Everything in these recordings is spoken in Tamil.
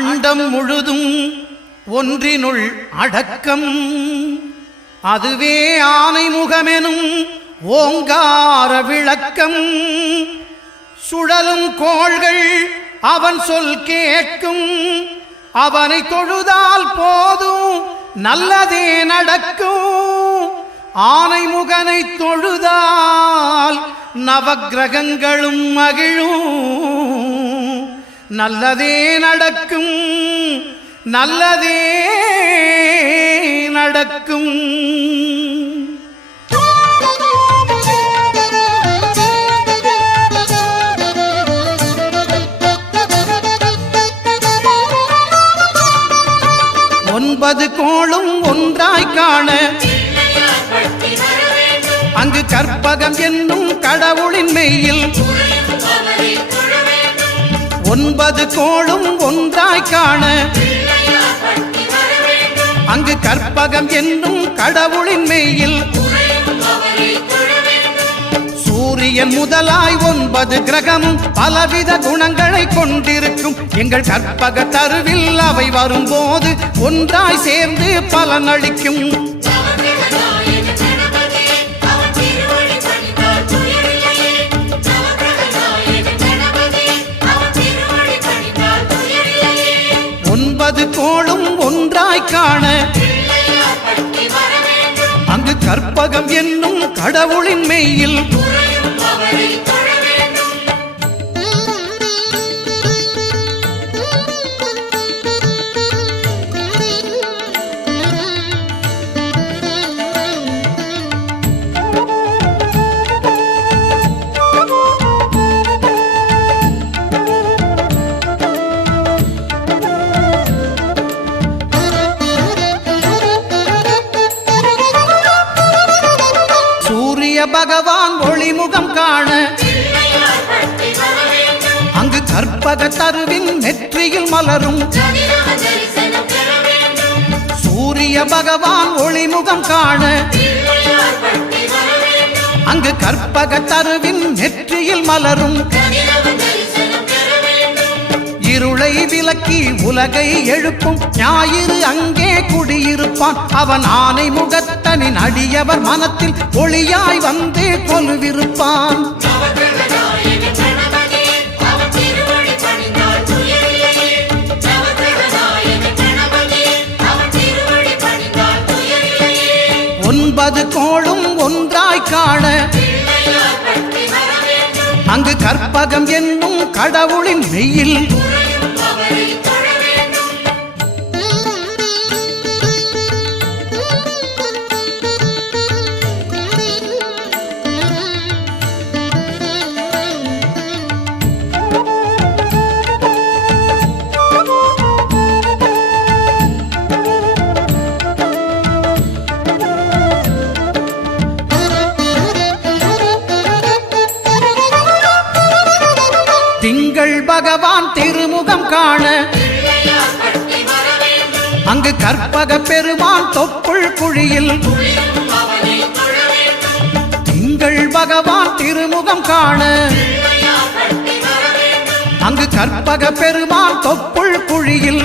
அண்டம் முழுதும் ஒன்றினுள் அடக்கம். அதுவே ஆனை முகமெனும் ஓங்கார விளக்கம். சுழலும் கோள்கள் அவன் சொல் கேட்கும். அவனை தொழுதால் போதும் நல்லதே நடக்கும். ஆனை முகனை தொழுதால் நவக்கிரகங்களும் மகிழும். நல்லதே நடக்கும், நல்லதே நடக்கும். ஒன்பது கோளும் ஒன்றாய் காண அங்கு கற்பகம் என்னும் கடவுளின் மெய்யில். ஒன்பது கோளும் ஒன்றாய் காண அங்கு கற்பகம் என்னும் கடவுளின் மெய்யில். சூரியன் முதலாய் 9 கிரகமும் பலவித குணங்களை கொண்டிருக்கும். எங்கள் கற்பக தருவில் அவை வரும்போது ஒன்றாய் சேர்ந்து பலனளிக்கும். ஒன்பது கோளும் ஒன்றாய் காண அங்கு கற்பகம் என்னும் கடவுளின் மெய்யில். பகவான் ஒளிமுகம் காண அங்கு கற்பக தருவின் நெற்றியில் மலரும். சூரிய பகவான் ஒளிமுகம் காண அங்கு கற்பக தருவின் நெற்றியில் மலரும். இருளை விலக்கி உலகை எழுப்பும் ஞாயிறு அங்கே குடியிருப்பான். அவன் ஆனை முகத்தனின் அடியவர் மனத்தில் ஒளியாய் வந்து கொலுவிருப்பான். ஒன்பது கோளும் ஒன்றாய் காண அங்கு கற்பகம் என்னும் கடவுளின் மெய்யில். திங்கள் பகவான் திருமுகம் காண அங்கு கற்பக பெருமான் தொப்புள் குழியில். திங்கள் பகவான் திருமுகம் காண அங்கு கற்பக பெருமான் தொப்புள் குழியில்.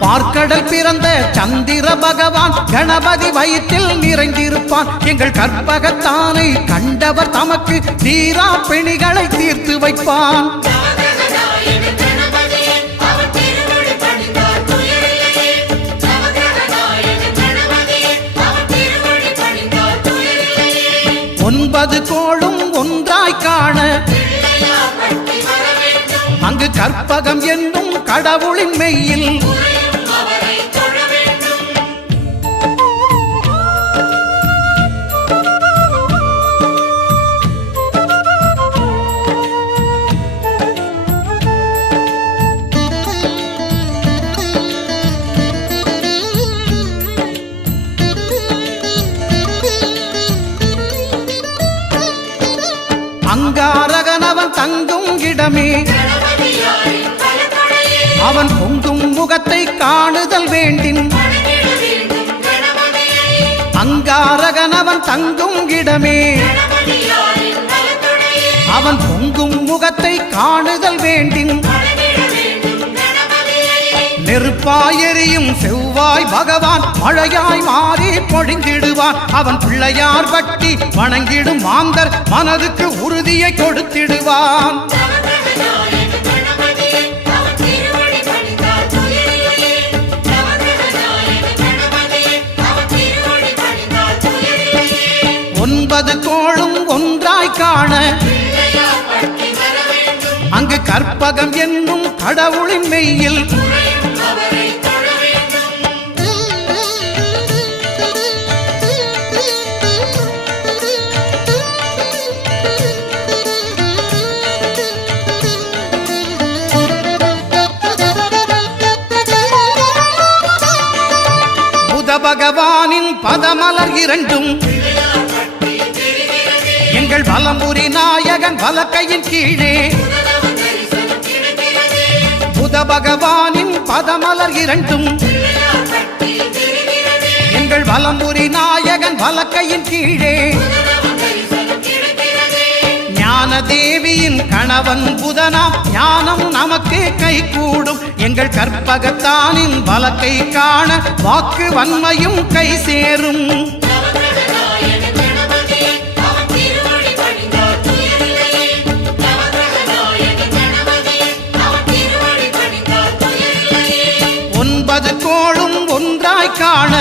பார்க்கடல் பிறந்த சந்திர பகவான் கணபதி வயிற்றில் நிறைந்திருப்பான். எங்கள் கற்பகத்தானை கண்டவர் தமக்கு தீரா பிணிகளை தீர்த்து வைப்பான். ஒன்பது கோளும் ஒன்றாய் காண அங்கு கற்பகம் என்னும் கடவுளின் மெய்யில். அங்காரகனவன் தங்கும் இடமே அவன் பொங்கும் முகத்தை காணுதல் வேண்டின். அங்காரகனவன் தங்கும் இடமே அவன் பொங்கும் முகத்தை காணுதல் வேண்டின். நெருப்பாயெறியும் செவ்வாய் பகவான் மழையாய் மாறி பொழிந்திடுவான். அவன் பிள்ளையார் பட்டி வணங்கிடும் மாந்தர் மனதுக்கு உறுதியை கொடுத்திடுவான். ஒன்பது கோளும் ஒன்றாய் காண அங்கு கற்பகம் என்னும் கடவுளின் மெய்யில் புத பகவானின் பதமலர் இரண்டும் எங்கள் வலம்புரி நாயகன் வலக்கையின் கீழே. புத பகவானின் பதமலர் இரண்டும் எங்கள் வலம்புரி நாயகன் வலக்கையின் கீழே. ஞான தேவியின் கணவன் புதனாம் ஞானம் நமக்கு கை கூடும். எங்கள் கற்பகத்தானின் வலக்கை காண வாக்கு வன்மையும் கை சேரும். ஒன்பது கோளும் ஒன்றாய் காண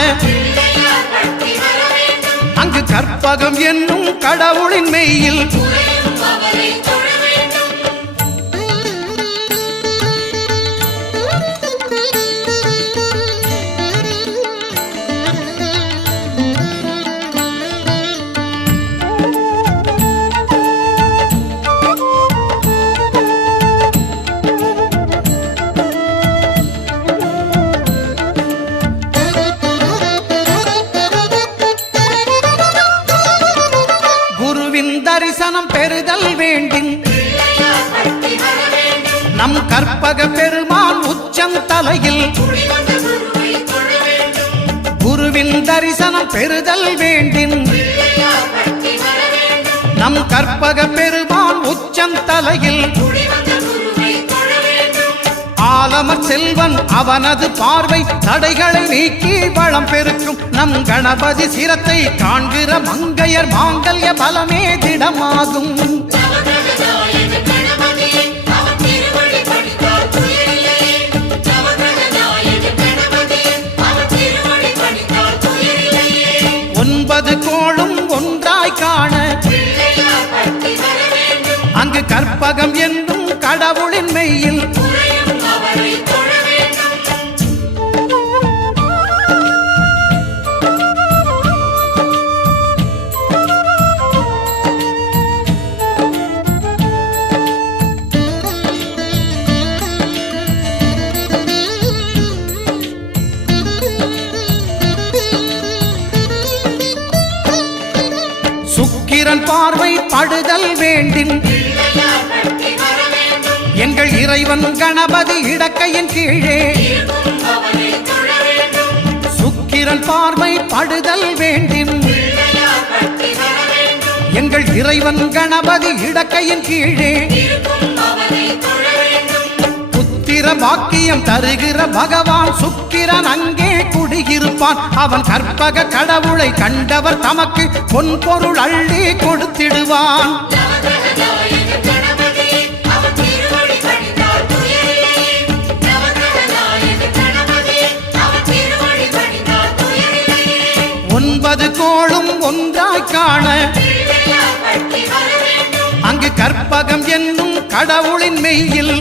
அங்கு கற்பகம் என்னும் கடவுளின் மெய்யில் தரிசனம் பெறுதல் வேண்டும். நம் கற்பக பெருமான் உச்சம் தலையில் குருவின் தரிசனம் பெறுதல் வேண்டும். நம் கற்பக பெருமான் உச்சம் தலையில் ஆலமர் செல்வன் அவனது பார்வை தடைகளை நீக்கி வளம் பெருக்கும். நம் கணபதி சிரத்தை காண்கிற மங்கையர் மாங்கல்ய பலமே திடமாகும். ஒன்பது கோளும் ஒன்றாய் காண அங்கு கற்பகம் என்னும் கடவுளின் மெய்யில் சுக்கிரன் பார்வை படுதல் வேண்டும். எங்கள் இறைவன் கணபதி இடக்கையின் கீழே சுக்கிரன் பார்வை படுதல் வேண்டும். எங்கள் இறைவன் கணபதி இடக்கையின் கீழே புத்திர பாக்கியம் தருகிற பகவான் சுக்கிரன் அங்கே குடியிருப்பான். அவன் கற்பக கடவுளை கண்டவர் தமக்கு பொன் பொருள் அள்ளி கொடுத்திடுவான். ஒன்பது கோளும் ஒன்றாய் காண அங்கு கற்பகம் என்னும் கடவுளின் மெய்யில்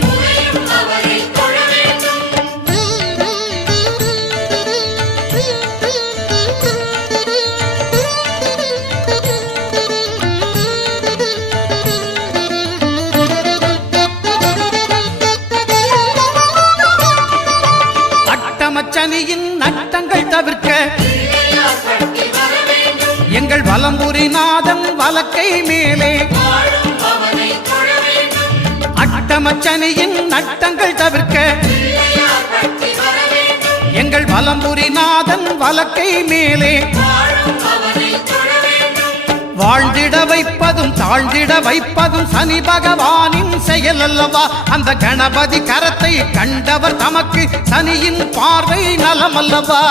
அட்டமச்சனியின் நட்டங்கள் தவிர்க்க எங்கள் வலம்புரி நாதன் வலக்கை மேலே அட்டமச்சனியின் நட்டங்கள் தவிர்க்க எங்கள் வலம்புரி நாதன் வலக்கை மேலே வாழ்ந்திட வைப்பதும் தாழ்ந்திட வைப்பதும் சனி பகவானின் செயல் அல்லவா? அந்த கணபதி கரத்தை கண்டவர் தமக்கு சனியின் பார்வை நலம் அல்லவா?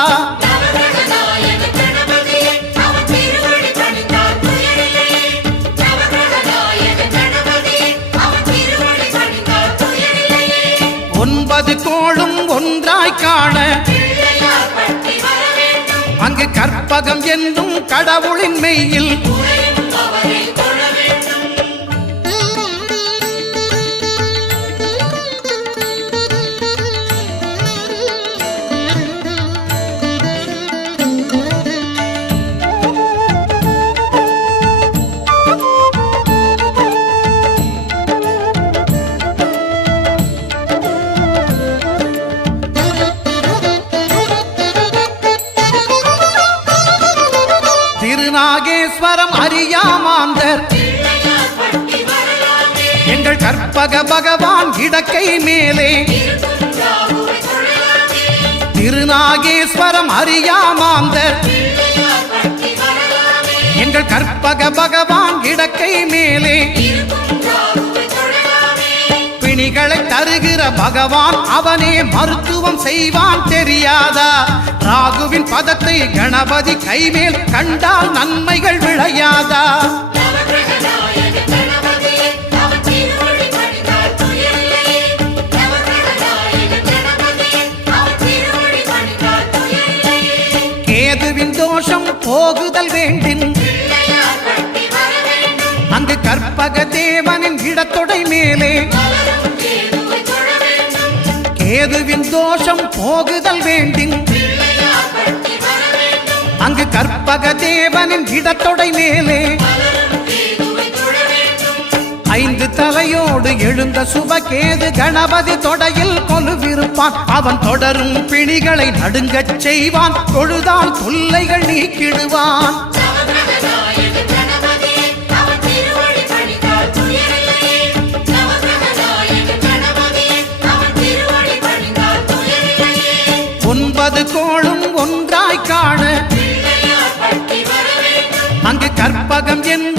ஒன்பது கோளும் ஒன்றாய் காண அங்கு கற்பகம் என்னும் கடவுளின் மெய்யில் திருநாகேஸ்வரம் அறியாமாந்தர் எங்கள் கற்பக பகவான் இடக்கை மேலே திருநாகேஸ்வரம் அறியாமாந்தர் எங்கள் கற்பக பகவான் இடக்கை மேலே பிணிகளை தருகிற பகவான் அவனே மருத்துவம் செய்வான் தெரியாதா? ராகுவின் பதத்தை கணபதி கைமேல் கண்டால் நன்மைகள் விளையாதா? கேதுவின் தோஷம் போகுதல் வேண்டின் அங்கு கற்பக தேவனின் இடத்தொடை மேலே கேதுவின் தோஷம் போகுதல் வேண்டின் அங்கு கற்பக தேவனின் இடத்தொடை மேலே ஐந்து தலையோடு எழுந்த சுபகேது கணபதி தொடையில் கொலுவிருப்பான். அவன் தொடரும் பிணிகளை நடுங்கச் செய்வான். தொழுதால் தொல்லைகள் நீக்கிடுவான். ஒன்பது கோளும் ஒன்றாய் காண அங்கு கற்பகம் என்ன